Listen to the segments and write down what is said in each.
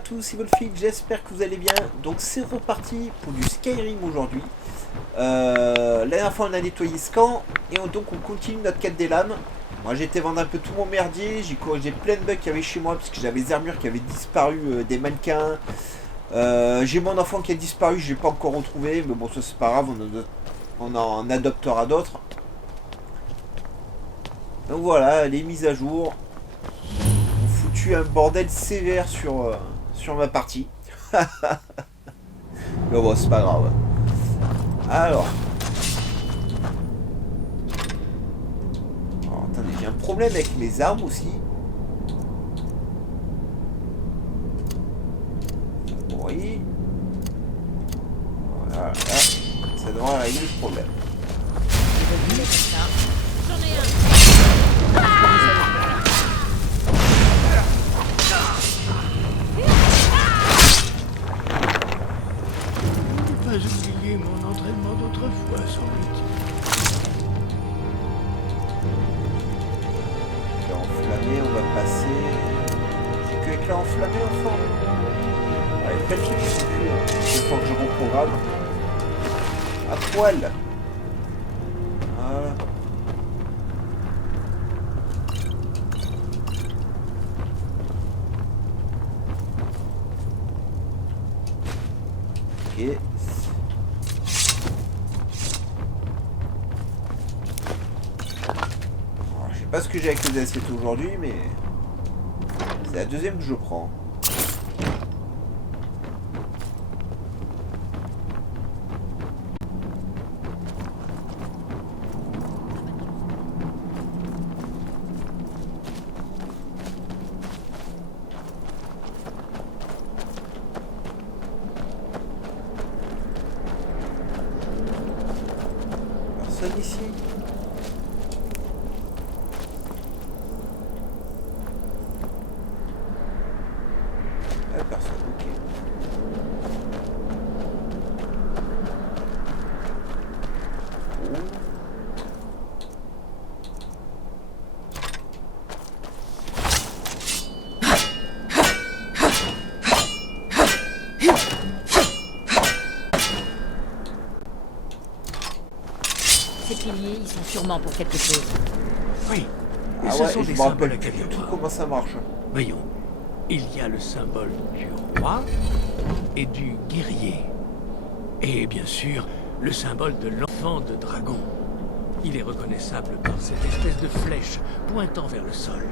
tous, c'est Wolfie, j'espère que vous allez bien. Donc c'est reparti pour du Skyrim aujourd'hui. La dernière fois on a nettoyé ce camp et donc on continue notre quête des lames. Moi j'ai été vendre un peu tout mon merdier, j'ai corrigé plein de bugs qu'il y avait chez moi parce que j'avais des armures qui avaient disparu, des mannequins. J'ai mon enfant qui a disparu, je l'ai pas encore retrouvé, mais bon ça c'est pas grave, on en adoptera d'autres. Donc voilà, les mises à jour ont foutu un bordel sévère sur ma partie. Mais bon, c'est pas grave. Alors, attendez, j'ai un problème avec mes armes aussi. Oui. Voilà, là, ça devrait régler le problème. J'en ai un. Pas oublier mon entraînement d'autrefois, semble-t-il. Éclat enflammé, on va passer. J'ai que éclat enflammé en forme. Ouais, plein de trucs qui sont plus. Il faut que je reprogramme. À poil. Voilà. Ok. Alors, je sais pas ce que j'ai avec les assiettes aujourd'hui, mais c'est la deuxième que je prends. Personne ici. Ah, personne, ok. Ces piliers, ils sont sûrement pour quelque chose. Oui, et Ah ce ouais, sont et je des me rappelle symboles à plus du tout caméra. comment ça marche. Voyons, il y a le symbole du roi et du guerrier. Et bien sûr, le symbole de l'enfant de dragon. Il est reconnaissable par cette espèce de flèche pointant vers le sol.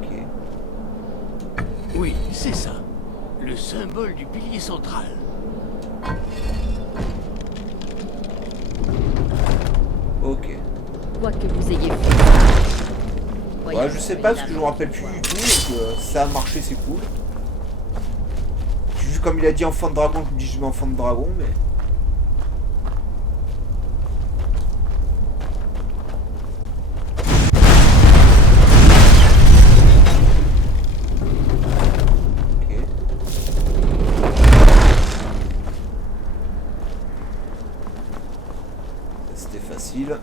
Ok. Oui, c'est ça. Le symbole du pilier central. Ok. Quoi que vous ayez fait. Ouais, je sais pas parce que je me rappelle plus du tout. Donc, ça a marché, c'est cool. Vu comme il a dit enfant de dragon, je me dis je mets enfant de dragon, mais. Ok. C'était facile.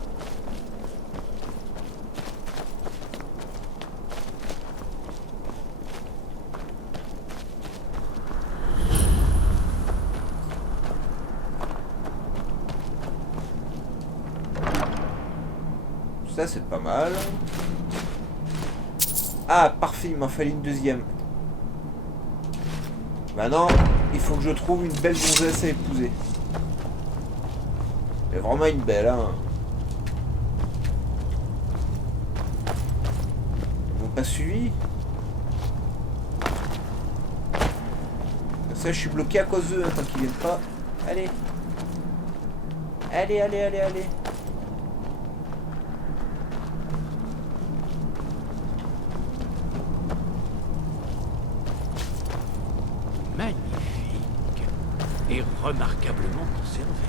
Ça c'est pas mal. Ah parfait, il m'en fallait une deuxième. Maintenant, il faut que je trouve une belle gonzesse à épouser. Mais vraiment une belle, hein. Ils m'ont pas suivi. Ça je suis bloqué à cause d'eux, hein, tant qu'ils viennent pas. Allez. Allez, allez, allez, allez. Magnifique et remarquablement conservé.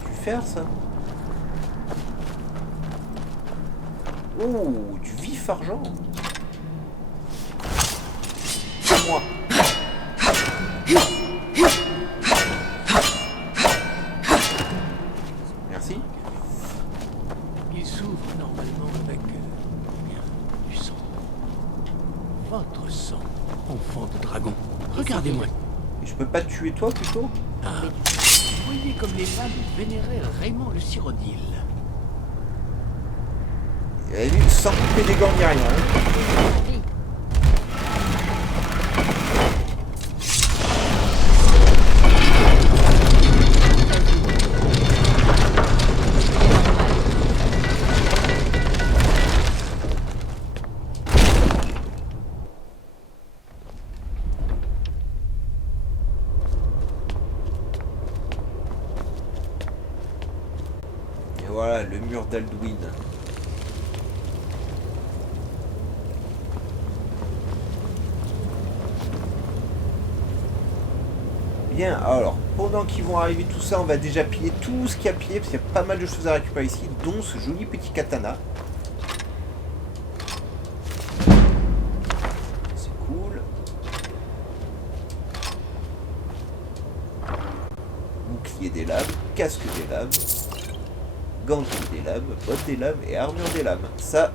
Tu faire ça? Oh, du vif argent. C'est moi. Merci. votre sang, enfant de dragon. Regardez-moi. Et je peux pas te tuer toi plutôt? Ah, voyez comme les femmes vénéraient Raymond le Cyrodiil. Et lui, sans couper des gants ni rien. Hein. Oui. Et voilà, le mur d'Alduin. Bien, alors, pendant qu'ils vont arriver tout ça, on va déjà piller tout ce qu'il y a pillé, parce qu'il y a pas mal de choses à récupérer ici, dont ce joli petit katana. C'est cool. Bouclier des lames, casque des lames, gants des lames, bottes des lames et armure des lames. Ça,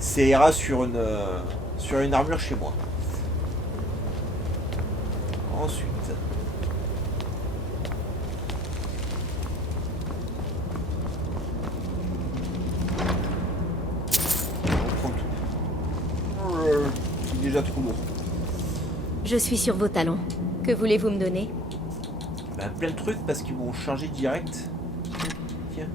ça ira sur une armure chez moi. Ensuite... c'est déjà trop lourd. Je suis sur vos talons. Que voulez-vous me donner? Ben, plein de trucs parce qu'ils vont changer direct. Tiens.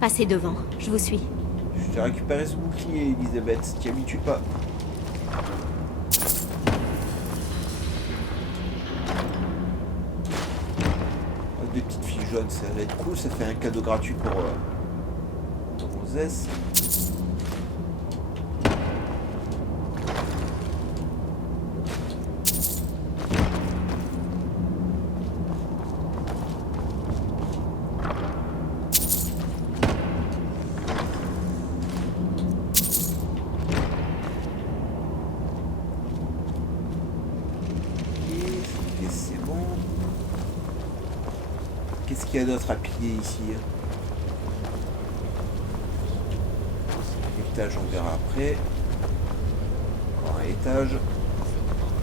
Passez devant, je vous suis. Je t'ai récupéré ce bouclier, Elisabeth. T'y habitues pas. Oh, des petites filles jaunes, ça va être cool. Ça fait un cadeau gratuit pour Gonzès. Qu'est-ce qu'il y a d'autre à piller ici? L'étage, on verra après. Encore un étage.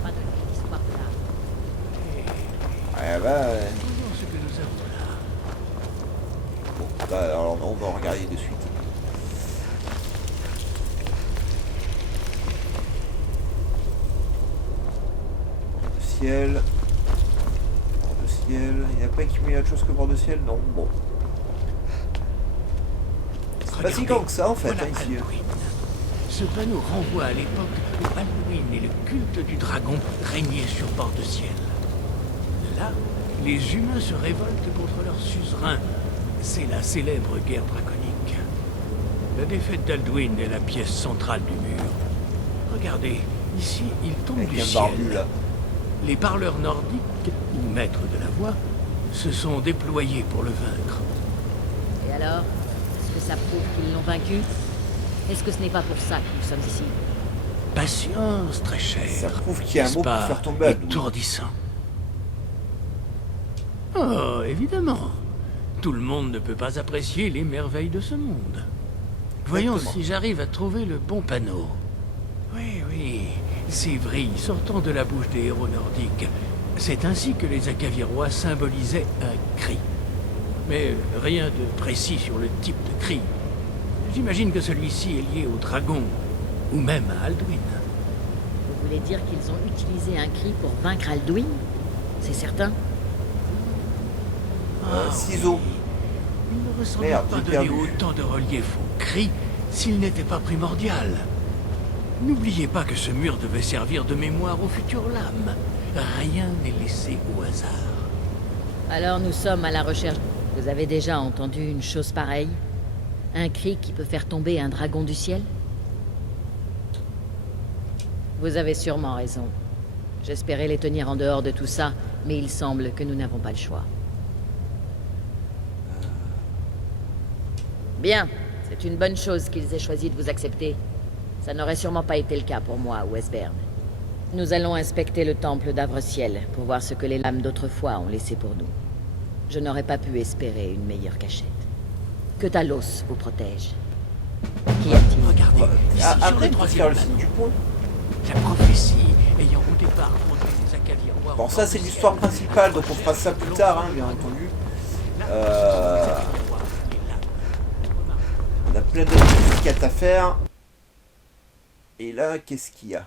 Pas de l'histoire de l'art. Ouais, bah... Voyons ce que nous avons là. Bon, bah, alors non, on va en regarder de suite. Bord de ciel. Bord de ciel. Il n'y a pas qui met autre chose que bord de ciel? Non, bon. C'est pas si grand que ça en fait, Voilà hein, ici. Alduin. Ce panneau renvoie à l'époque où Alduin et le culte du dragon régnaient sur bord de ciel. Là, les humains se révoltent contre leur suzerain. C'est la célèbre guerre draconique. La défaite d'Alduin est la pièce centrale du mur. Regardez, ici, il tombe Avec du un ciel. barbu là. Les parleurs nordiques, ou maîtres de la voix, se sont déployés pour le vaincre. Et alors, est-ce que ça prouve qu'ils l'ont vaincu? Est-ce que ce n'est pas pour ça que nous sommes ici? Patience, très cher. Ça prouve qu'il y a un N'est-ce mot pour pas faire tomber Alduin. étourdissant. Oh, évidemment. Tout le monde ne peut pas apprécier les merveilles de ce monde. Voyons Exactement. si j'arrive à trouver le bon panneau. Oui, oui, ces vrilles sortant de la bouche des héros nordiques. C'est ainsi que les Agavirois symbolisaient un cri. Mais rien de précis sur le type de cri. J'imagine que celui-ci est lié au dragon, ou même à Alduin. Vous voulez dire qu'ils ont utilisé un cri pour vaincre Alduin? C'est certain? Ciseaux. Il ne ressemble Merde, pas j'ai donner perdu. autant de relief au cri s'il n'était pas primordial. N'oubliez pas que ce mur devait servir de mémoire aux futures lames. Rien n'est laissé au hasard. Alors nous sommes à la recherche. Vous avez déjà entendu une chose pareille? Un cri qui peut faire tomber un dragon du ciel? Vous avez sûrement raison. J'espérais les tenir en dehors de tout ça, mais il semble que nous n'avons pas le choix. Bien, c'est une bonne chose qu'ils aient choisi de vous accepter. Ça n'aurait sûrement pas été le cas pour moi ou Esbern. Nous allons inspecter le temple d'Avre-Ciel pour voir ce que les lames d'autrefois ont laissé pour nous. Je n'aurais pas pu espérer une meilleure cachette. Que Talos vous protège. Qu'y a-t-il? Regardez, ici, sur Après, le il faut faire troisième le signe du point. la prophétie ayant au départ conduit les Acadiens. Bon, ça, c'est l'histoire principale, donc on fera ça plus tard, hein, bien entendu. On a plein d'autres quêtes à faire. Et là, qu'est-ce qu'il y a?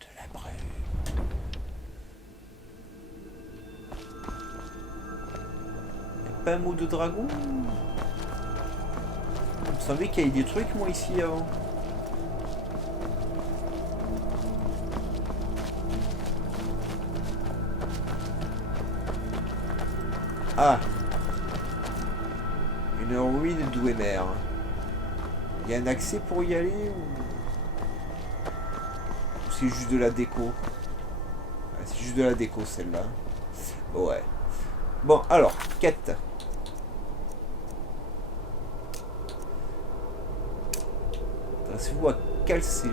De la brume. Y'a pas un mot de dragon? Il me semblait qu'il y avait des trucs, moi, ici, avant. Ah! Une ruine d'Ouémer. Il y a un accès pour y aller ou c'est juste de la déco? Ouais, c'est juste de la déco celle-là. Ouais. Bon, alors, quête. Adressez-vous à Calcémo.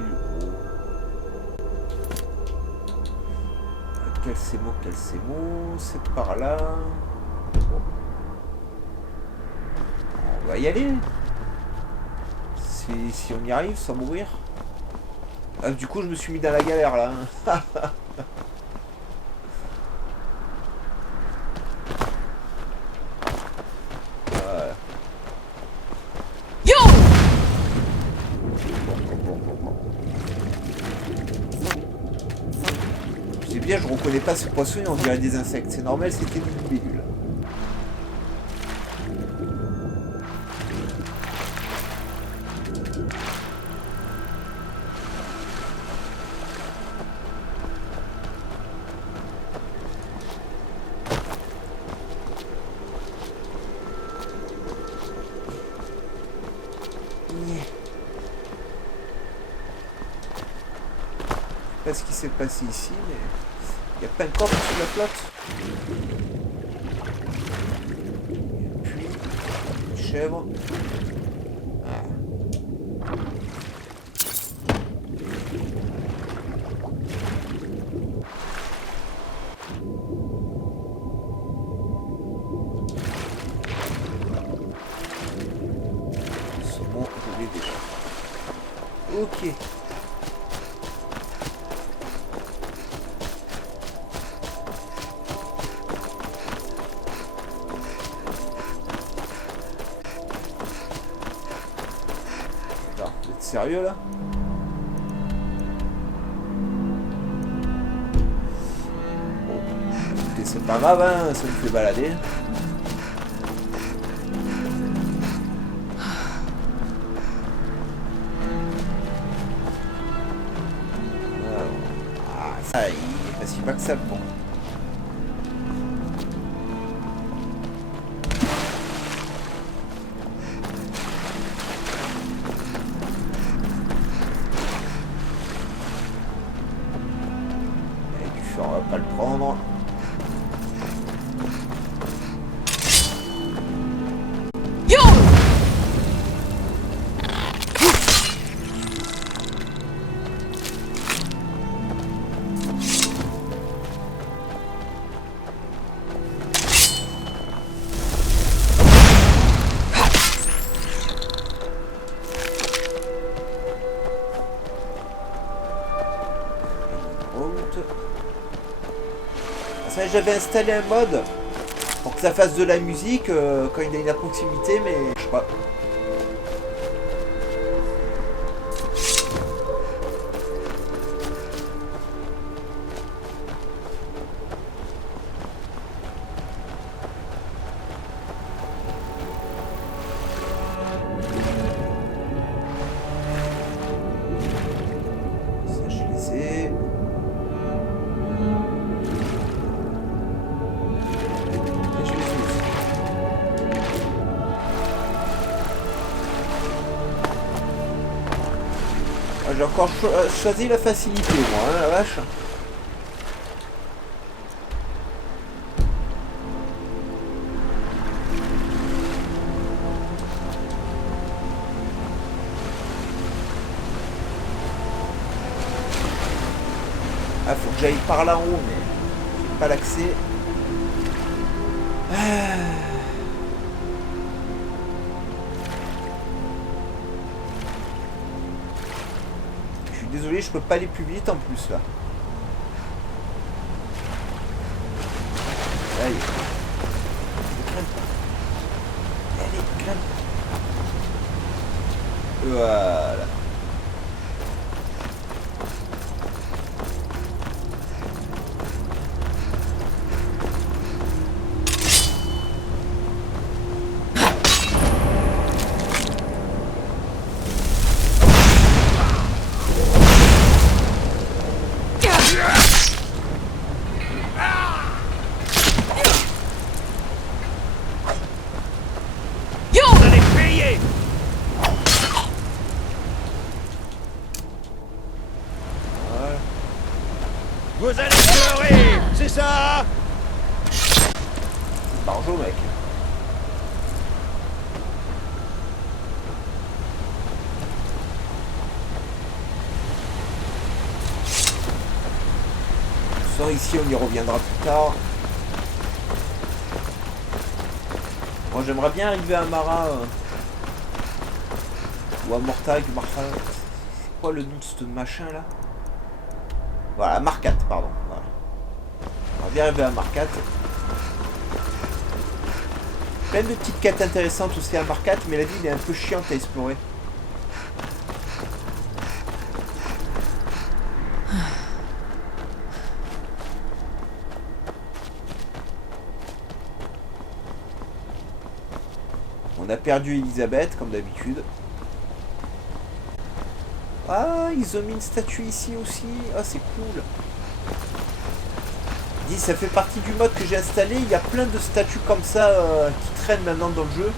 Calcémo, c'est par là. Bon. On va y aller. Si on y arrive sans mourir. Ah, du coup, je me suis mis dans la galère là. Voilà. C'est bien, je reconnais pas ce poisson, on dirait des insectes. C'est normal, c'était des libellules. Je sais pas ce qui s'est passé ici, mais il n'y a pas un corps sur la flotte. Et puis, une chèvre. Ah. Saumon, je l'ai déjà. Ok. Sérieux là? Bon, écoutez, c'est pas grave, hein, ça me fait balader. Ah, ça, il est pas si bas que ça, bon. On va pas le prendre. J'avais installé un mode pour que ça fasse de la musique quand il y a une proximité, mais je sais pas. Ça, je les ai. j'ai encore choisi la facilité, moi, hein, la vache. Ah, faut que j'aille par là en haut, mais j'ai pas l'accès. Je suis désolé, je peux pas aller plus vite en plus là. Allez. Grimpe. Allez, grimpe. Voilà. Vous allez payer. Voilà. Vous allez pleurer, c'est ça? Barjo, mec. Ça, ici, on y reviendra plus tard. Moi, j'aimerais bien arriver à Mara. Ou à Mortag, Marfa. C'est quoi le nom de ce machin là? Voilà, Marcat, pardon. Voilà. On va bien arriver à Marcat. Plein de petites quêtes intéressantes aussi à Marcat, mais la ville est un peu chiante à explorer. On a perdu Elisabeth, comme d'habitude. Ah, ils ont mis une statue ici aussi. Ah, c'est cool. Dis, ça fait partie du mode que j'ai installé. Il y a plein de statues comme ça qui traînent maintenant dans le jeu.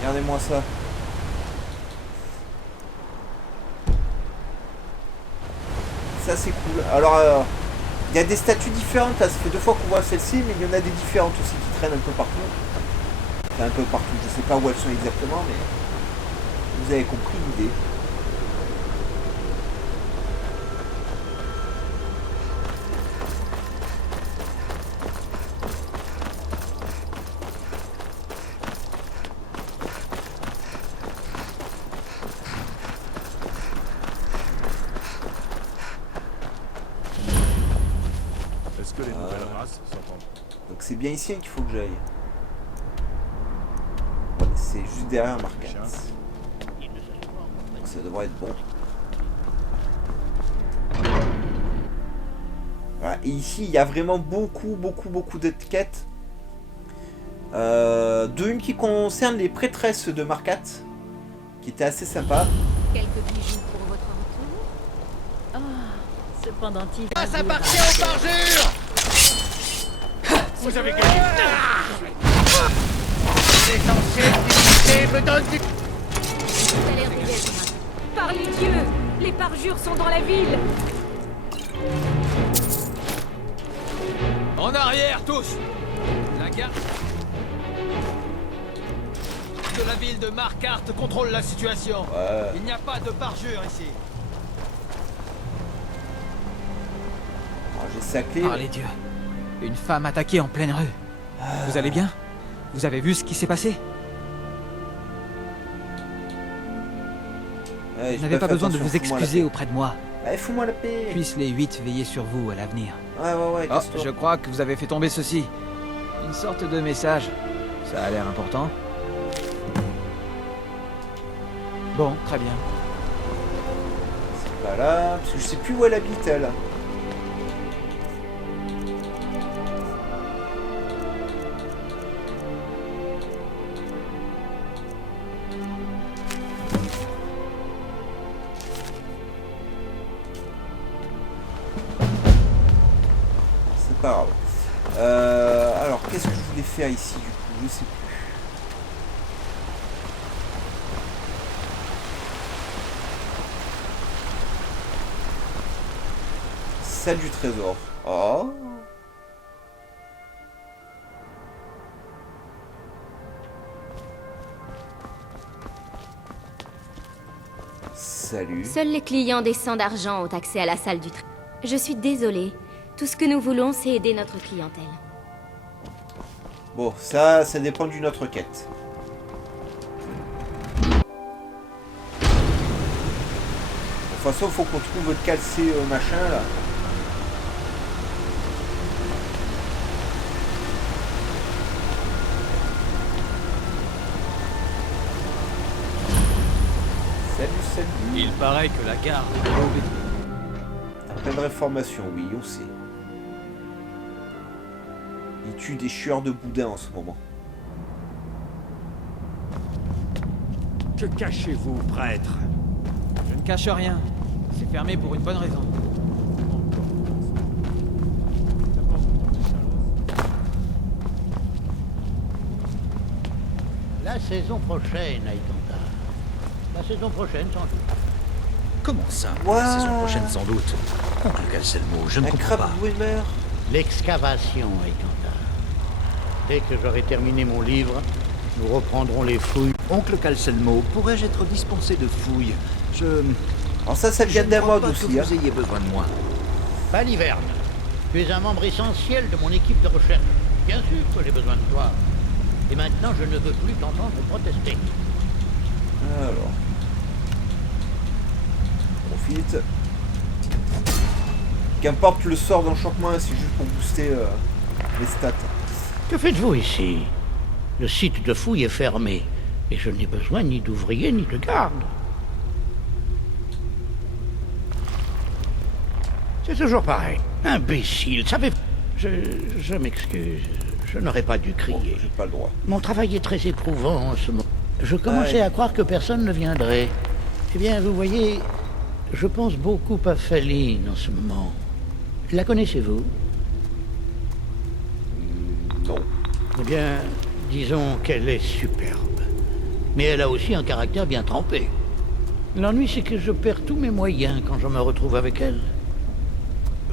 Regardez-moi ça. Ça, c'est cool. Alors, il y a des statues différentes. Là, ça fait 2 fois qu'on voit celle-ci, mais il y en a des différentes aussi qui traînent un peu partout. Enfin, un peu partout. Je sais pas où elles sont exactement, mais vous avez compris l'idée. Est-ce que les nouvelles races s'entendent? Donc c'est bien ici qu'il faut que j'aille. Ouais, c'est juste derrière Marcat. Donc ça devrait être bon. Voilà. Et ici, il y a vraiment beaucoup de quêtes. Une qui concerne les prêtresses de Marcat, qui était assez sympa. Quelques bijoux pour votre retour. Ah, ce pendentif. Ah, ça appartient au parjure. Vous avez gagné. L'essentiel d'unité me donne du... Ça a l'air d'être. Par les dieux, les parjures sont dans la ville. En arrière, tous. La garde de la ville de Marquardt contrôle la situation. Ouais. Il n'y a pas de parjure ici. Alors, j'ai sa clé. Par les dieux. Une femme attaquée en pleine rue. Vous allez bien? Vous avez vu ce qui s'est passé? Ouais, Vous n'avez pas besoin de vous excuser auprès de moi. Allez, fous-moi la paix. Puissent les 8 veiller sur vous à l'avenir. Ouais, Oh, casse-toi. je crois que vous avez fait tomber ceci. Une sorte de message. Ça a l'air important. Bon, très bien. C'est pas là, parce que je sais plus où elle habite, elle. C'est pas grave. Alors, qu'est-ce que je voulais faire ici, du coup? Je sais plus. Salle du trésor. Oh. Salut. Seuls les clients des 100 d'argent ont accès à la salle du trésor. Je suis désolée. Tout ce que nous voulons, c'est aider notre clientèle. Bon, ça dépend d'une autre quête. De toute façon, faut qu'on trouve le calcé machin là. Salut. Il paraît que la gare est dérobée. Plein de réformation, oui, on sait. Il tue des chieurs de boudin en ce moment. Que cachez-vous, prêtre? Je ne cache rien. C'est fermé pour une bonne raison. La saison prochaine, Aïtanta. La saison prochaine, sans doute. Comment ça? Ouah. La saison prochaine sans doute. Oncle Calcelmo, je ne Un comprends crabe pas. Wimmer. L'excavation, Aïtanta. Dès que j'aurai terminé mon livre, nous reprendrons les fouilles. Oncle Calcelmo, pourrais-je être dispensé de fouilles? Alors ça Je vient ne d'un crois mode pas aussi. que Hein. vous ayez besoin de moi. Baliverne, tu es un membre essentiel de mon équipe de recherche. Bien sûr que j'ai besoin de toi. Et maintenant, je ne veux plus t'entendre protester. Alors. Profite. Qu'importe le sort d'enchantement, c'est juste pour booster les stats. Que faites-vous ici? Le site de fouille est fermé. Et je n'ai besoin ni d'ouvriers ni de gardes. C'est toujours pareil. Imbécile, savez-vous... Je m'excuse. Je n'aurais pas dû Bon, crier. j'ai pas le droit. Mon travail est très éprouvant en ce moment. Je commençais à croire que personne ne viendrait. Eh bien, vous voyez, je pense beaucoup à Faline en ce moment. La connaissez-vous? Non. Eh bien, disons qu'elle est superbe. Mais elle a aussi un caractère bien trempé. L'ennui, c'est que je perds tous mes moyens quand je me retrouve avec elle.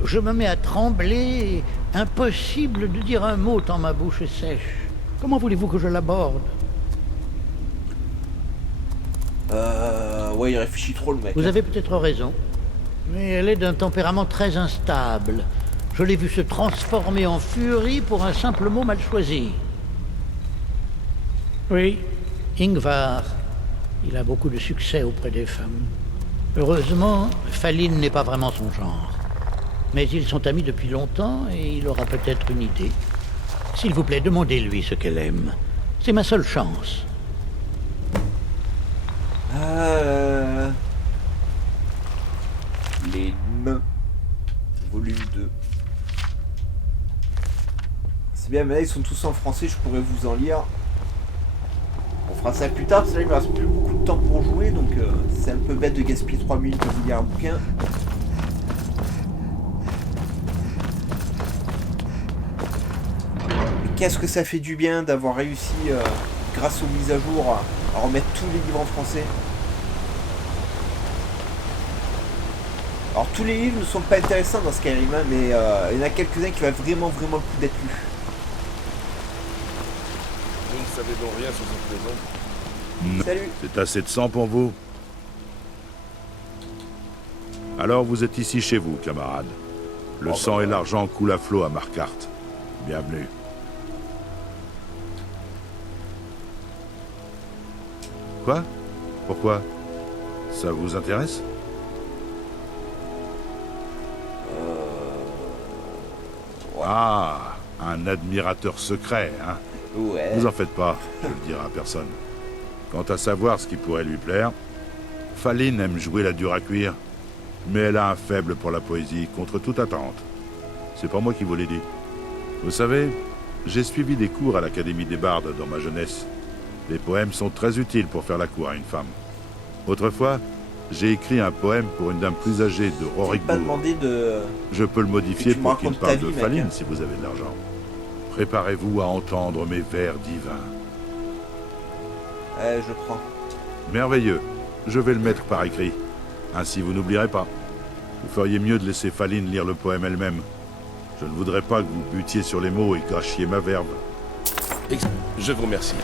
Je me mets à trembler, impossible de dire un mot tant ma bouche est sèche. Comment voulez-vous que je l'aborde? Ouais, il réfléchit trop le mec. Vous avez peut-être raison, mais elle est d'un tempérament très instable. Je l'ai vue se transformer en furie pour un simple mot mal choisi. Oui, Ingvar. Il a beaucoup de succès auprès des femmes. Heureusement, Faline n'est pas vraiment son genre. Mais ils sont amis depuis longtemps et il aura peut-être une idée. S'il vous plaît, demandez-lui ce qu'elle aime. C'est ma seule chance. Les mains. Volume 2. C'est bien, mais là ils sont tous en français, je pourrais vous en lire. On fera ça plus tard, parce que là il me reste plus beaucoup de temps pour jouer, donc c'est un peu bête de gaspiller 3 minutes pour vous lire un bouquin. Mais qu'est-ce que ça fait du bien d'avoir réussi, grâce aux mises à jour, à remettre tous les livres en français. Alors tous les livres ne sont pas intéressants dans Skyrim, hein, mais il y en a quelques-uns qui valent vraiment le coup d'être lus. Vous ne savez donc rien sur cette maison? Non. Salut. C'est assez de sang pour vous? Alors vous êtes ici chez vous, camarade. Le Oh, sang bah, et ouais. l'argent coulent à flot à Marquardt. Bienvenue. Quoi? Pourquoi? Ça vous intéresse? Ouais. Ah, un admirateur secret, hein? Ouais. Vous en faites pas, je le dirai à personne. Quant à savoir ce qui pourrait lui plaire, Faline aime jouer la dure à cuire, mais elle a un faible pour la poésie, contre toute attente. C'est pas moi qui vous l'ai dit. Vous savez, j'ai suivi des cours à l'Académie des Bardes dans ma jeunesse. Les poèmes sont très utiles pour faire la cour à une femme. Autrefois, j'ai écrit un poème pour une dame plus âgée de J'ai pas Rorikbourg. demandé de... Je peux le modifier que tu me pour qu'il racontes ta parle vie, de mec, Faline hein. si vous avez de l'argent. Préparez-vous à entendre mes vers divins. Ouais, je prends. Merveilleux. Je vais le mettre par écrit. Ainsi vous n'oublierez pas. Vous feriez mieux de laisser Faline lire le poème elle-même. Je ne voudrais pas que vous butiez sur les mots et gâchiez ma verve. Je vous remercie.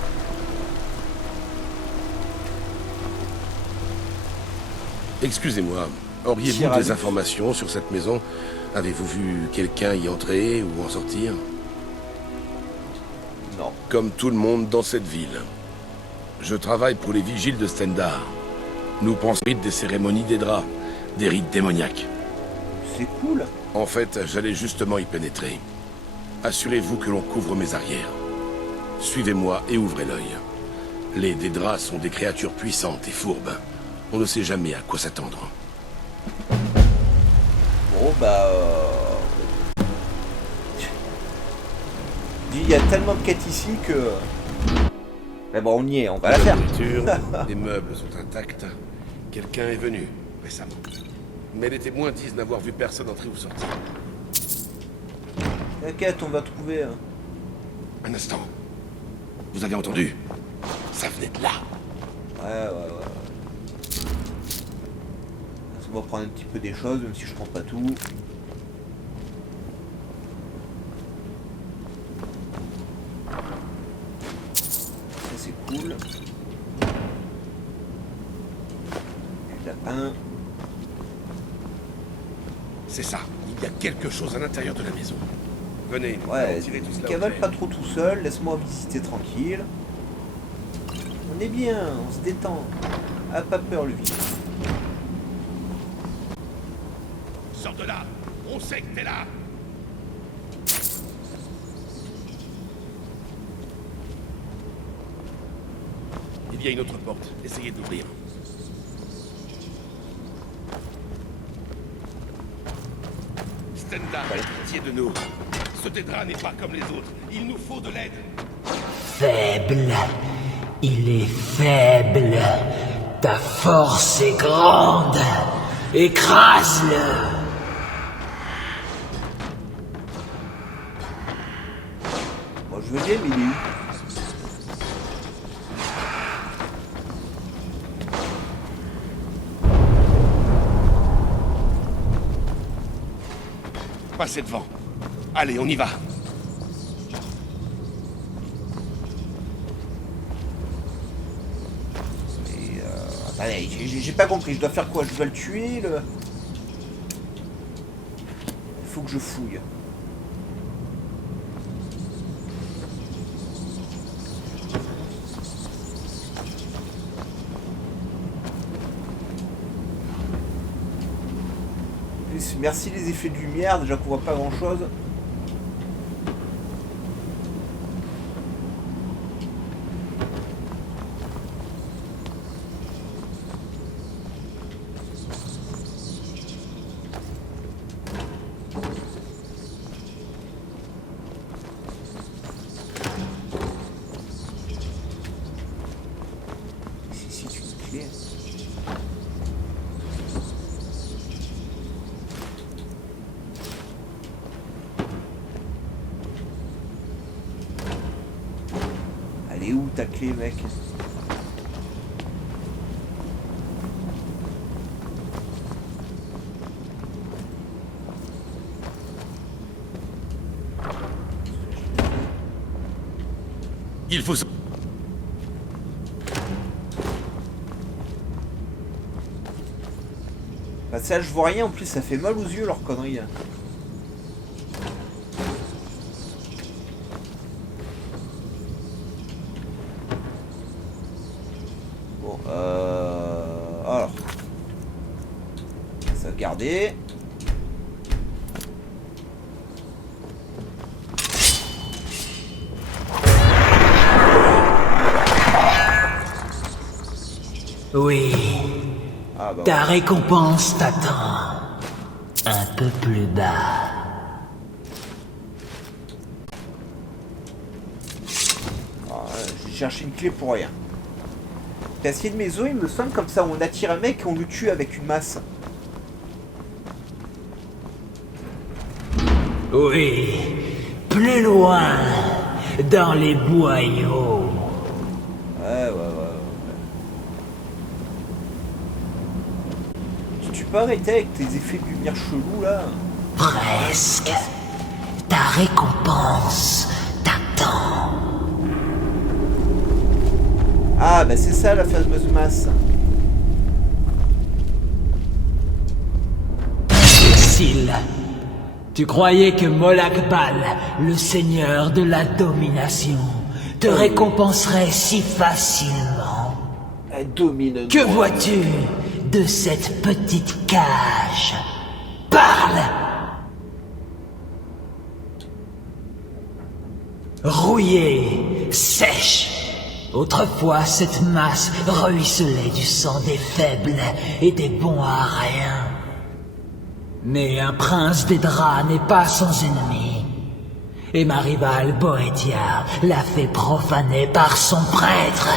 Excusez-moi, auriez-vous Tirali. des informations sur cette maison? Avez-vous vu quelqu'un y entrer ou en sortir? Non. Comme tout le monde dans cette ville. Je travaille pour les vigiles de Stendar. Nous pensons des cérémonies des draps, des rites démoniaques. C'est cool. En fait, j'allais justement y pénétrer. Assurez-vous que l'on couvre mes arrières. Suivez-moi et ouvrez l'œil. Les Dédras sont des créatures puissantes et fourbes. On ne sait jamais à quoi s'attendre. Bon bah... Il y a tellement de quêtes ici que... Mais bon, on y est, on va la faire. nourriture, les meubles sont intacts. Quelqu'un est venu récemment. Mais les témoins disent n'avoir vu personne entrer ou sortir. T'inquiète, on va trouver... Un instant. Vous avez entendu? Ça venait de là. Ouais. On va prendre un petit peu des choses, même si je prends pas tout. Ça c'est cool. Du lapin. C'est ça. Il y a quelque chose à l'intérieur de la maison. Venez, nous Ouais, allons tirer tout cela au cavale clair. pas trop tout seul, laisse-moi visiter tranquille. On est bien, on se détend. A pas peur le vide. Sors de là. On sait que t'es là. Il y a une autre porte. Essayez d'ouvrir. Stendar, aie pitié de nous. Ce Dédra n'est pas comme les autres. Il nous faut de l'aide. Faible. Il est faible. Ta force est grande. Écrase-le. Bon, je veux bien, mais il est où? Passez devant. Allez, on y va. Attendez, j'ai pas compris, je dois faire quoi? Je dois le tuer le... Il faut que je fouille. Merci les effets de lumière, déjà qu'on voit pas grand chose. Ici, c'est une clé. Elle est où ta clé, mec? Il faut... Bah ça, je vois rien, en plus ça fait mal aux yeux leur connerie. Bon, alors. Sauvegarder. Oui. Ah bah Ta récompense t'attend. Un peu plus bas. j'ai cherché une clé pour rien. L'acier de mes os, il me semble comme ça, on attire un mec et on le tue avec une masse. Oui. Plus loin. Dans les boyaux. Ouais. Tu peux arrêter avec tes effets de lumière chelous là? Presque. Ta récompense t'attend. Ah bah c'est ça la fameuse masse. Imbécile. Tu croyais que Molakbal, le seigneur de la domination, te récompenserait si facilement? Elle domine. Que vois-tu de cette petite cage? Parle! Rouillée, sèche. Autrefois, cette masse ruisselait du sang des faibles et des bons à rien. Mais un prince des draps n'est pas sans ennemi. Et ma rivale Boétia l'a fait profaner par son prêtre.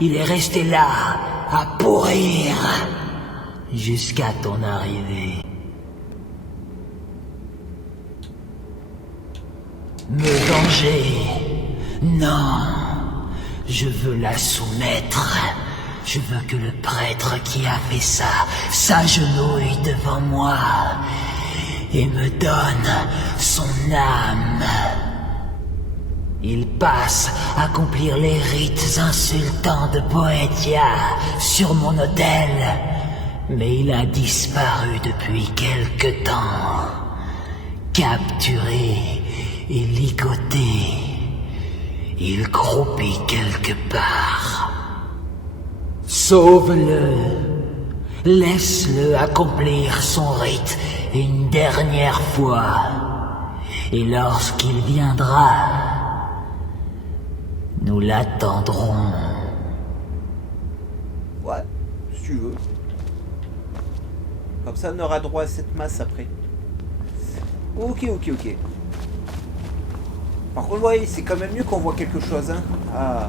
Il est resté là, à pourrir, jusqu'à ton arrivée. Me venger? Non. Je veux la soumettre. Je veux que le prêtre qui a fait ça s'agenouille devant moi et me donne son âme. Il passe accomplir les rites insultants de Boétia sur mon autel, mais il a disparu depuis quelque temps. Capturé et ligoté, il croupit quelque part. Sauve-le, laisse-le accomplir son rite une dernière fois, et lorsqu'il viendra, nous l'attendrons. Ouais, si tu veux. Comme ça on aura droit à cette masse après. Ok. Par contre, ouais, c'est quand même mieux qu'on voit quelque chose, hein. Ah.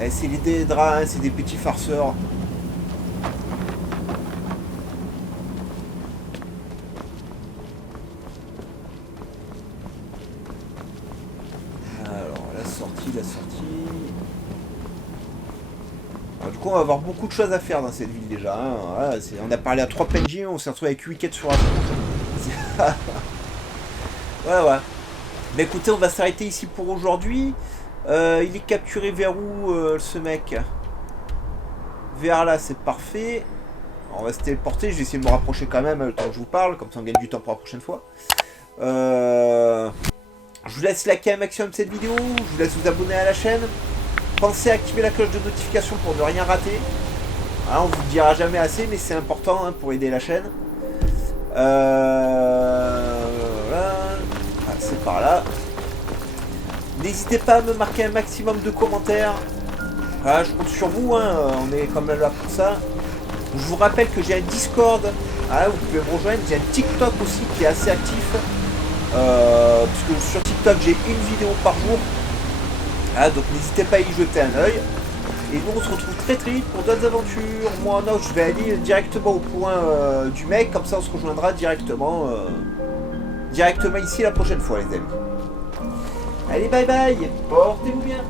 Eh, c'est l'idée des draps, hein, c'est des petits farceurs. Alors, la sortie. Alors, du coup, on va avoir beaucoup de choses à faire dans cette ville déjà. Hein. Voilà, on a parlé à 3 PNJ, on s'est retrouvé avec 8 quêtes sur la tronche. Ouais. Mais écoutez, on va s'arrêter ici pour aujourd'hui. Il est capturé vers où ce mec? Vers là, c'est parfait. On va se téléporter, je vais essayer de me rapprocher quand même le temps que je vous parle, comme ça on gagne du temps pour la prochaine fois. Je vous laisse liker un maximum cette vidéo, je vous laisse vous abonner à la chaîne. Pensez à activer la cloche de notification pour ne rien rater. Hein, on vous le dira jamais assez, mais c'est important hein, pour aider la chaîne. Voilà. Ah, c'est par là. N'hésitez pas à me marquer un maximum de commentaires. Voilà, je compte sur vous, hein, on est quand même là pour ça. Je vous rappelle que j'ai un Discord, vous pouvez me rejoindre. J'ai un TikTok aussi qui est assez actif. Puisque sur TikTok j'ai une vidéo par jour. Donc n'hésitez pas à y jeter un oeil. Et nous on se retrouve très vite pour d'autres aventures. Moi non, je vais aller directement au point du mec, comme ça on se rejoindra directement ici la prochaine fois les amis. Allez bye bye, portez-vous bien.